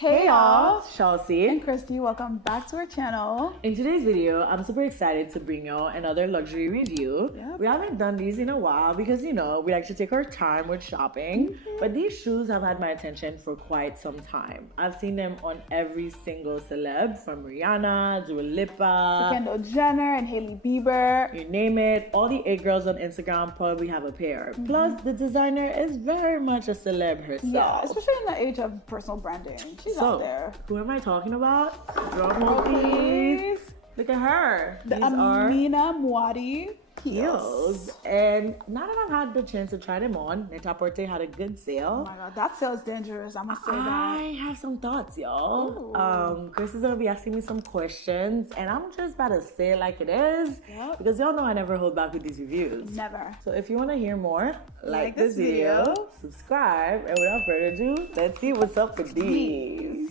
Hey y'all, Chelsea and Christy, welcome back to our channel. In today's video, I'm super excited to bring y'all another luxury review. Yep. We haven't done these in a while because, we like to take our time with shopping. But these shoes have had my attention for quite some time. I've seen them on every single celeb, from Rihanna, Dua Lipa, Kendall Jenner and Hailey Bieber. you name it. All the it girls on Instagram probably have a pair. Plus, the designer is very much a celeb herself. Yeah, especially in the age of personal branding. She's out there. Who am I talking about? Drum roll, please. Look at her. The These are Amina Muaddi heels. And now that I've had the chance to try them on, Net-a-Porter had a good Oh sale. my god, that sales dangerous. I must say that. I have some thoughts, y'all. Chris is gonna be asking me some questions, and I'm just about to say it like it is. Yep. Because y'all know I never hold back with these reviews. Never. So if you want to hear more, like this video, video, subscribe, and without further ado, let's see what's up with these.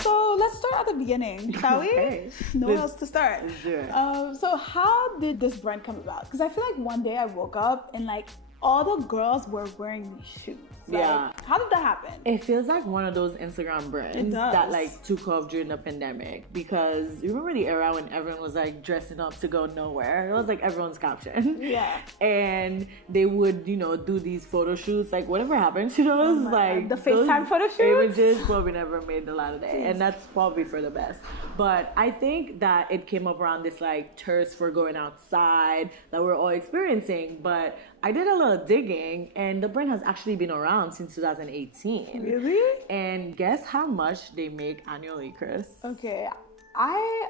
So let's start at the beginning, shall we? Okay. Nowhere else to start. Let's do it. So how did this brand come about? Because I feel like one day I woke up and like all the girls were wearing these shoes. Like, Yeah. How did that happen? It feels like one of those Instagram brands It does. that like took off during the pandemic, because you remember the era when everyone was like dressing up to go nowhere. It was like everyone's caption. Yeah. And they would, do these photo shoots. Like whatever happened to those, God. The those FaceTime photo shoots? images probably never made the light of day, and that's probably for the best. But I think that it came up around this like thirst for going outside that we're all experiencing. But I did a little digging, and the brand has actually been around since 2018. Really? And guess how much they make annually, Chris? Okay. I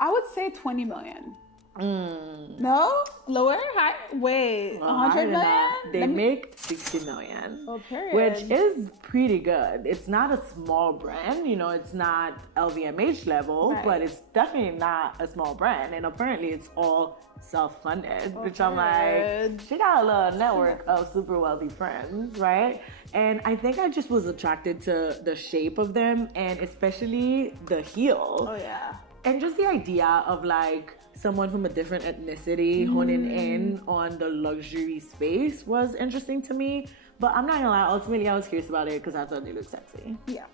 would say 20 million. No? Lower? High? Wait, Well, 100 higher than million? that. They Let me- make 60 million. Oh, period. Which is pretty good. It's not a small brand, it's not LVMH level, Right. but it's definitely not a small brand. And apparently it's all self-funded, which I'm period. like, she got a little network of super wealthy friends, right? And I think I just was attracted to the shape of them, and especially the heel. Oh, yeah. And just the idea of like someone from a different ethnicity honing in on the luxury space was interesting to me. But I'm not gonna lie, ultimately I was curious about it because I thought they looked sexy. Yeah.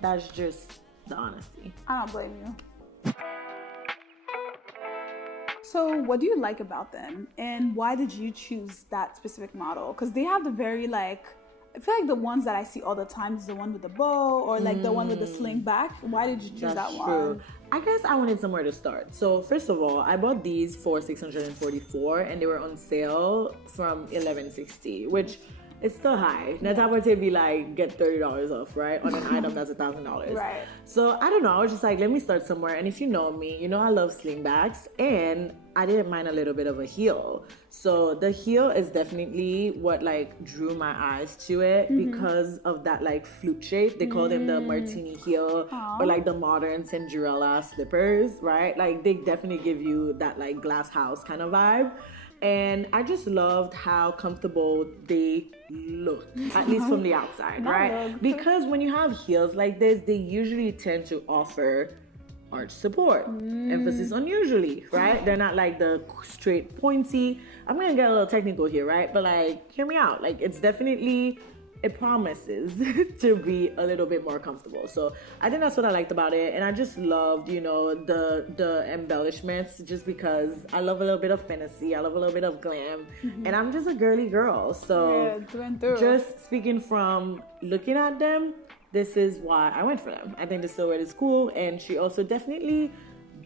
That's just the honesty. I don't blame you. So what do you like about them? And why did you choose that specific model? Because they have the very like, I feel like the ones that I see all the time is the one with the bow or like the one with the sling back. Why did you choose that one? I guess I wanted somewhere to start. So first of all, I bought these for $644 and they were on sale from $1,160, which is still high. Net-a-Porter be like, get $30 off, right? On an item that's $1,000. Right. So I don't know, I was just like, let me start somewhere. And if you know me, you know I love slingbacks, and I didn't mind a little bit of a heel. So the heel is definitely what like drew my eyes to it because of that like flute shape. They call them the martini heel or like the modern Cinderella slippers, right? Like they definitely give you that like glass house kind of vibe. And I just loved how comfortable they look, at least from the outside, right? Because when you have heels like this, they usually tend to offer arch support. Emphasis on usually, right? They're not like the straight pointy. I'm gonna get a little technical here, right? But like, hear me out. Like, it's definitely, it promises to be a little bit more comfortable. So I think that's what I liked about it. And I just loved, the embellishments, just because I love a little bit of fantasy. I love a little bit of glam. And I'm just a girly girl. So through and through. just speaking from looking at them, this is why I went for them. I think the silhouette is cool, and she also definitely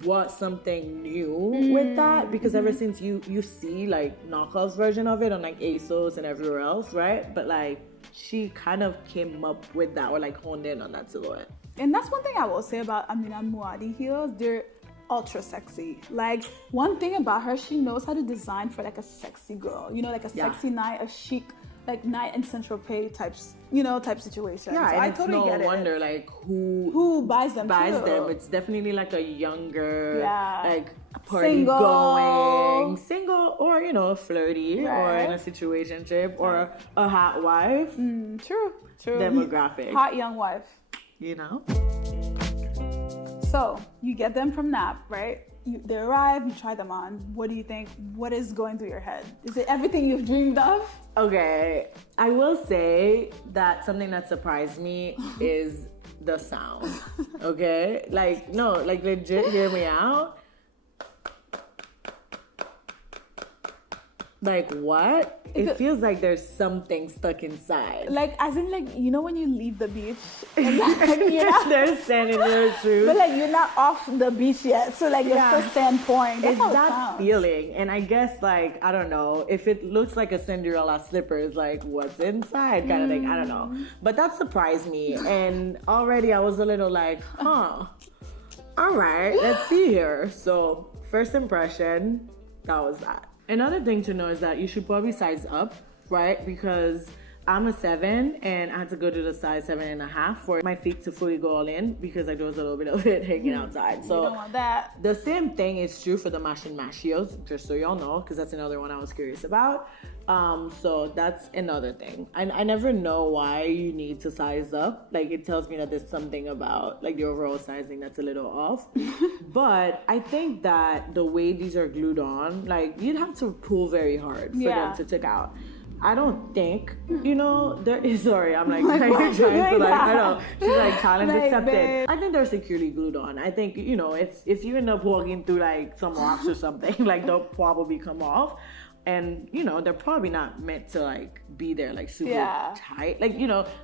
brought something new with that, because ever since you see like knockoffs version of it on like ASOS and everywhere else, right? But like she kind of came up with that, or like honed in on that silhouette. And that's one thing I will say about Amina Muaddi heels. They're ultra sexy. Like one thing about her, she knows how to design for like a sexy girl. Like a sexy night, a chic like night in Central Pay type situation. Yeah, so and I it's totally no get it. wonder like Who buys them? Too. It's definitely like a younger, like party Single. going, single, or flirty, or Right. in a situationship, or a hot wife. True. Demographic. Hot young wife. You know? So you get them from Nap, right? they arrive, you try them on. What do you think? What is going through your head? Is it everything you've dreamed of? Okay, I will say that something that surprised me is the sound. Okay, like no, like legit, hear me out. Like what? It feels like there's something stuck inside. Like, as in, like, you know when you leave the beach and like, you're not, They're standing there too. but like you're not off the beach yet, so like there's still sand pouring. That's It's how it that sounds. feeling, and I guess like I don't know if it looks like a Cinderella slipper is like what's inside kind of thing. I don't know, but that surprised me, and already I was a little like, huh. All right, let's see here. So first impression, that was that. Another thing to know is that you should probably size up, right? Because I'm a 7 and I had to go to the size 7.5 for my feet to fully go all in because there was a little bit of it hanging outside. So you don't want that. the same thing is true for the mash and mash heels, just so y'all know, because that's another one I was curious about. So that's another thing. I never know why you need to size up. Like it tells me that there's something about like the overall sizing that's a little off. But I think that the way these are glued on, like you'd have to pull very hard for them to take out. I don't think, there is, sorry, I'm like trying to like, I know, she's like challenge Like, accepted. babe. I think they're securely glued on. I think, it's, if you end up walking through like some rocks or something, like they'll probably come off. And, they're probably not meant to like be there like super tight. Like,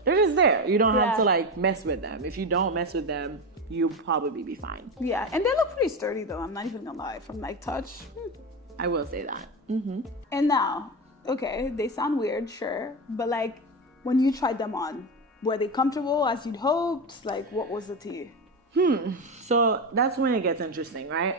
they're just there. You don't have to like mess with them. If you don't mess with them, you'll probably be fine. Yeah, and they look pretty sturdy though. I'm not even gonna lie. From like touch. I will say that. And now, okay, they sound weird, sure, but like when you tried them on, were they comfortable as you'd hoped? Like, what was the tea? So that's when it gets interesting, right?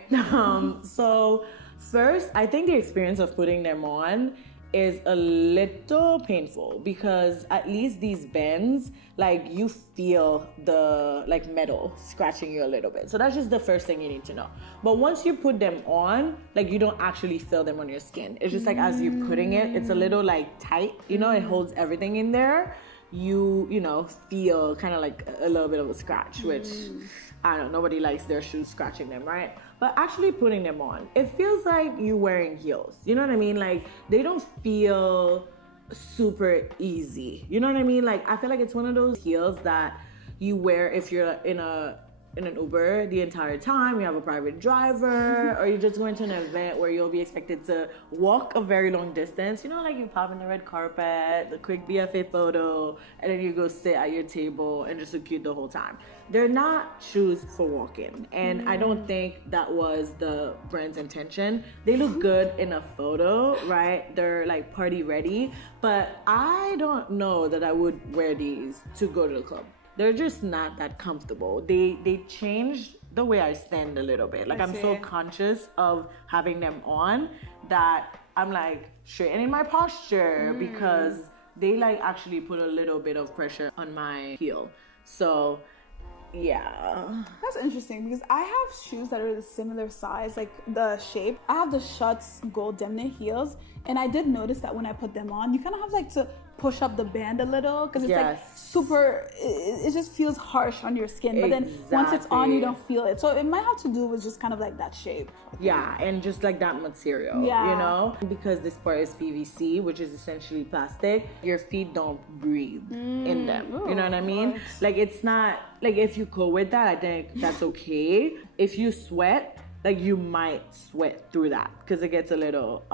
So first, I think the experience of putting them on is a little painful because at least these bends, like you feel the like metal scratching you a little bit. So that's just the first thing you need to know. But once you put them on, like you don't actually feel them on your skin. It's just like as you're putting it, it's a little like tight, it holds everything in there. You feel kind of like a little bit of a scratch, which I don't know, nobody likes their shoes scratching them, right? But actually putting them on, it feels like you wearing heels. You know what I mean? Like they don't feel super easy. You know what I mean? Like I feel like it's one of those heels that you wear if you're in an Uber the entire time, you have a private driver, or you're just going to an event where you'll be expected to walk a very long distance. Like you pop in the red carpet, the quick BFA photo, and then you go sit at your table and just look cute the whole time. They're not shoes for walking, and I don't think that was the brand's intention. They look good in a photo, right? They're like party ready, but I don't know that I would wear these to go to the club. They're just not that comfortable. They changed the way I stand a little bit. Like I'm so conscious of having them on that I'm like straightening my posture because they like actually put a little bit of pressure on my heel. So yeah. That's interesting because I have shoes that are the similar size, like the shape. I have the Schutz Gold Demne heels, and I did notice that when I put them on, you kind of have like to push up the band a little because it's like super, it just feels harsh on your skin. But then once it's on, you don't feel it. So it might have to do with just kind of like that shape. Yeah, and just like that material, because this part is PVC, which is essentially plastic, your feet don't breathe in them. You know what I mean? Like it's not, like if you go with that, I think that's okay. If you sweat, like you might sweat through that because it gets a little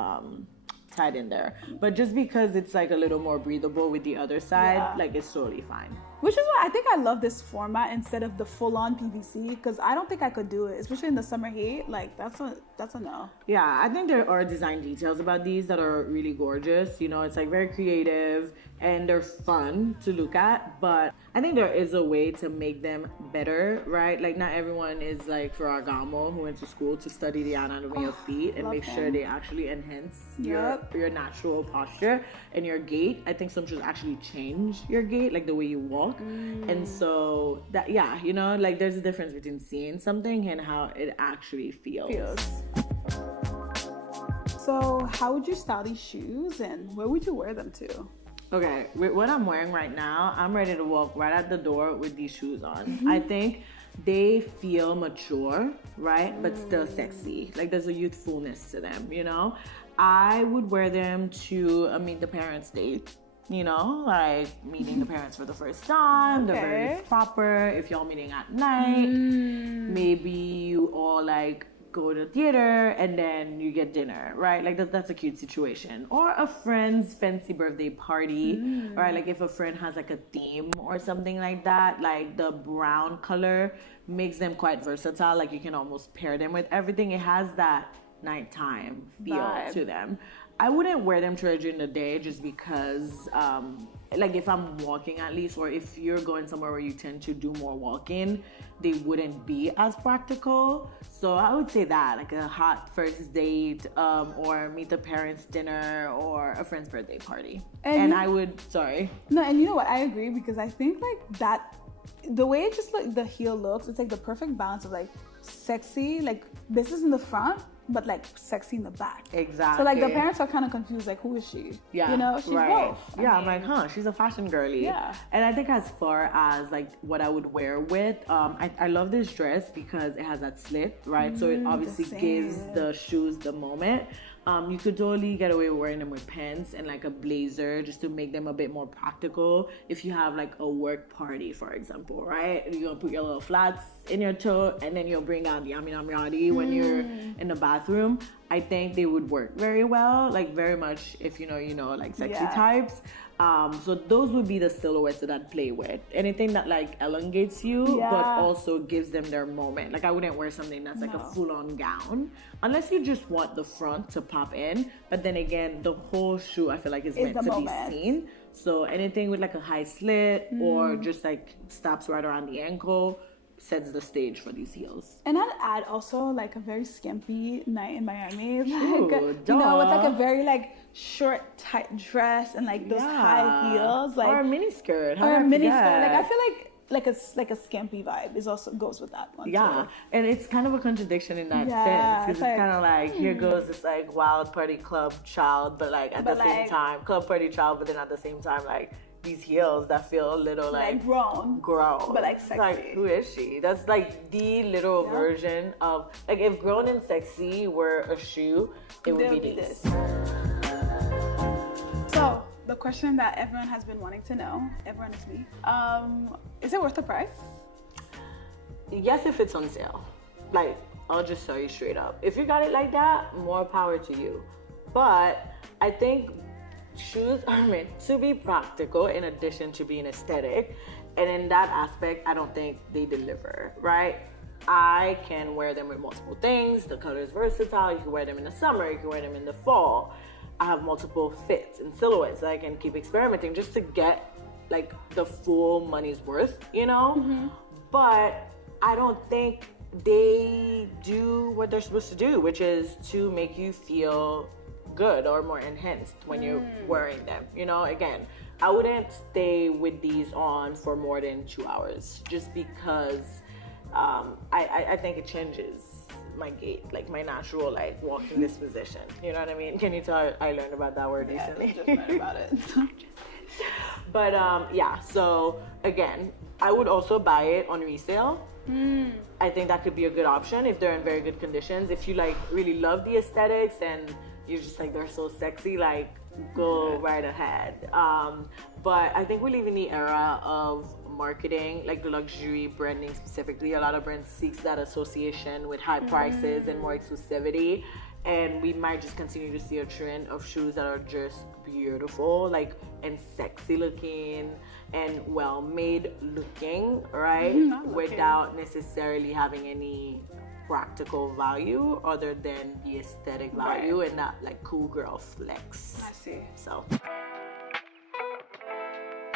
tight in there. But just because it's like a little more breathable with the other side, like it's totally fine. Which is why I think I love this format instead of the full-on PVC, because I don't think I could do it, especially in the summer heat. Like that's a no. Yeah, I think there are design details about these that are really gorgeous. It's like very creative and they're fun to look at, but I think there is a way to make them better, right? Like not everyone is like Ferragamo, who went to school to study the anatomy of feet and make sure they actually enhance your natural posture and your gait. I think some shoes actually change your gait, like the way you walk. And so that, like there's a difference between seeing something and how it actually feels. So how would you style these shoes and where would you wear them to? Okay, with what I'm wearing right now, I'm ready to walk right out the door with these shoes on. I think they feel mature, right? But still sexy. Like there's a youthfulness to them, you know? I would wear them to a meet the parents date. You know, like meeting the parents for the first time, they're very proper. If y'all meeting at night, maybe you all like go to theater and then you get dinner, right? Like that's a cute situation. Or a friend's fancy birthday party, right? Like if a friend has like a theme or something like that, like the brown color makes them quite versatile. Like you can almost pair them with everything. It has that nighttime feel to them. I wouldn't wear them during the day just because, like if I'm walking at least, or if you're going somewhere where you tend to do more walking, they wouldn't be as practical. So I would say that, like a hot first date, or meet the parents dinner, or a friend's birthday party. And I would, No, and you know what? I agree, because I think like that, the way it just like the heel looks, it's like the perfect balance of like sexy, like this is in the front, but like sexy in the back. Exactly. So like the parents are kind of confused, like who is she? Yeah. You know, she's both. I'm like, she's a fashion girly. Yeah. And I think as far as like what I would wear with, I love this dress because it has that slit, right? So it obviously gives the shoes the moment. You could totally get away with wearing them with pants and like a blazer just to make them a bit more practical. If you have like a work party, for example, right? You're gonna put your little flats in your toe and then you'll bring out the Amina Muaddi when you're in the bathroom. I think they would work very well, like very much if you know, like sexy types. So those would be the silhouettes that I'd play with. Anything that like elongates you, but also gives them their moment. Like I wouldn't wear something that's like a full-on gown, unless you just want the front to pop in. But then again, the whole shoe I feel like is meant to be seen. So anything with like a high slit or just like stops right around the ankle sets the stage for these heels. And I'd add also like a very skimpy night in Miami, like Ooh, you know, with like a very like short tight dress and like those high heels, like or a mini skirt. Or a mini skirt. Like I feel like a skimpy vibe is also goes with that one. Yeah, too. And it's kind of a contradiction in that sense, because it's kind of like here goes this like wild party club child, but like at the same time club party child, but then at the same time like these heels that feel a little like grown, but like sexy. Like who is she? That's like the literal version of like if grown and sexy were a shoe, it would be this. So the question that everyone has been wanting to know, everyone is me, is it worth the price? Yes, if it's on sale. Like I'll just tell you straight up, if you got it like that, more power to you. But I think shoes are meant to be practical in addition to being aesthetic, and in that aspect I don't think they deliver, right? I can wear them with multiple things. The color is versatile. You can wear them in the summer, you can wear them in the fall. I have multiple fits and silhouettes that I can keep experimenting just to get like the full money's worth, you know? But I don't think they do what they're supposed to do, which is to make you feel good or more enhanced when you're wearing them. You know, again, I wouldn't stay with these on for more than 2 hours just because I think it changes my gait, like my natural like walking disposition. You know what I mean? Can you tell I learned about that word recently? I just learned about it. But yeah, so again, I would also buy it on resale. I think that could be a good option if they're in very good conditions. If you like really love the aesthetics and you're just like they're so sexy, like go right ahead. But I think we live in the era of marketing, like the luxury branding specifically. A lot of brands seeks that association with high prices and more exclusivity, and we might just continue to see a trend of shoes that are just beautiful, like and sexy looking and well made looking, right? Without necessarily having any practical value other than the aesthetic value and that like cool girl flex. I see. So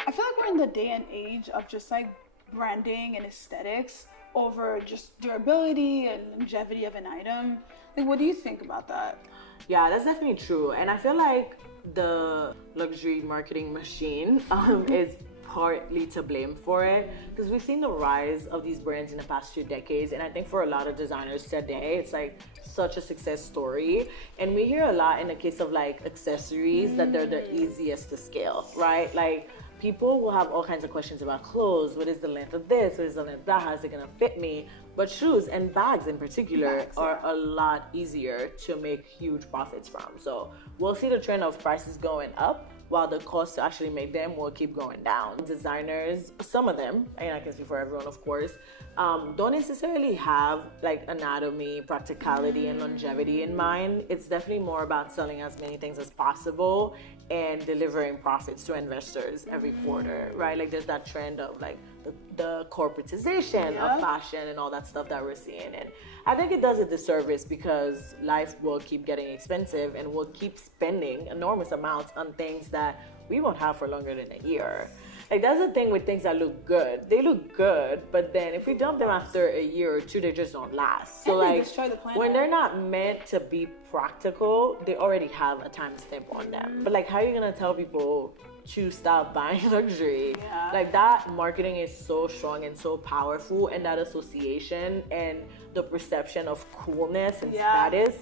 I feel like we're in the day and age of just like branding and aesthetics over just durability and longevity of an item. Like, what do you think about that? Yeah, that's definitely true. And I feel like the luxury marketing machine is partly to blame for it, because we've seen the rise of these brands in the past 2 decades, and I think for a lot of designers today it's like such a success story. And we hear a lot in the case of like accessories that they're the easiest to scale, right? Like people will have all kinds of questions about clothes. What is the length of this? What is the length of that? How is it gonna fit me? But shoes and bags in particular are a lot easier to make huge profits from. So we'll see the trend of prices going up while the cost to actually make them will keep going down. Designers, some of them, and I can speak for everyone, of course, don't necessarily have like anatomy, practicality, and longevity in mind. It's definitely more about selling as many things as possible and delivering profits to investors every quarter, right? Like there's that trend of like the corporatization of fashion and all that stuff that we're seeing. And I think it does a disservice because life will keep getting expensive and we'll keep spending enormous amounts on things that we won't have for longer than a year. Like that's the thing with things that look good. They look good, but then if we dump them after a year or two, they just don't last. So like destroy the planet. when they're not meant to be practical, they already have a timestamp on them. But like how are you gonna tell people to stop buying luxury? Like that marketing is so strong and so powerful, and that association and the perception of coolness and status,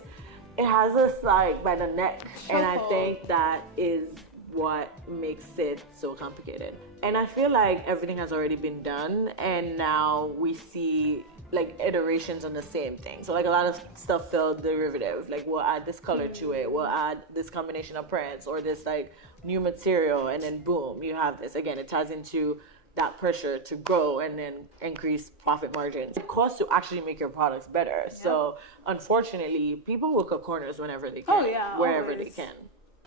it has us like by the neck. And I think that is what makes it so complicated. And I feel like everything has already been done, and now we see like iterations on the same thing. So like a lot of stuff felt derivative. Like we'll add this color to it, we'll add this combination of prints or this like new material, and then boom, you have this. Again, it ties into that pressure to grow and then increase profit margins. It costs to actually make your products better. So unfortunately, people will cut corners whenever they can, wherever they can.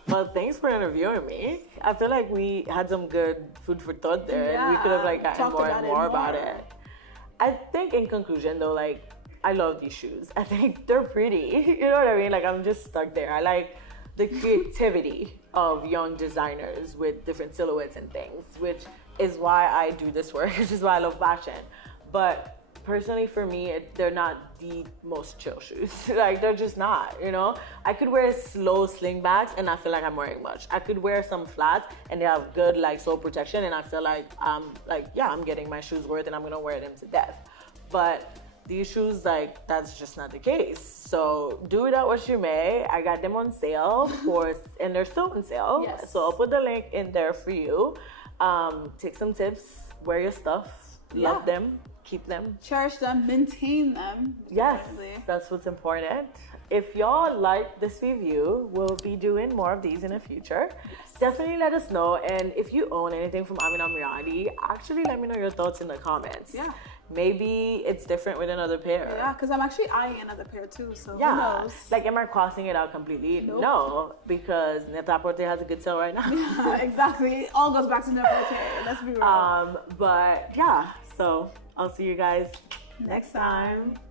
Well, thanks for interviewing me. I feel like we had some good food for thought there, and we could have like gotten more and more about it. I think in conclusion though, like I love these shoes. I think they're pretty. You know what I mean? Like I'm just stuck there. I like the creativity of young designers with different silhouettes and things, which is why I do this work, which is why I love fashion. But personally for me, they're not the most chill shoes. Like they're just not, you know? I could wear slow slingbacks and I feel like I'm wearing much. I could wear some flats and they have good like sole protection and I feel like I'm getting my shoes worth and I'm gonna wear them to death. But these shoes, like that's just not the case. So do it at what you may. I got them on sale and they're still on sale. So I'll put the link in there for you. Take some tips, wear your stuff, love them, keep them, cherish them, maintain them. Yes, that's what's important. If y'all like this review, we'll be doing more of these in the future. Definitely let us know. And if you own anything from Amina Muaddi, actually let me know your thoughts in the comments. Maybe it's different with another pair. Because I'm actually eyeing another pair too, so who knows? Like, am I crossing it out completely? Nope. No, because Net-a-Porter has a good sale right now. Exactly. It all goes back to Net-a-Porter. Let's be real. But yeah, so I'll see you guys next time.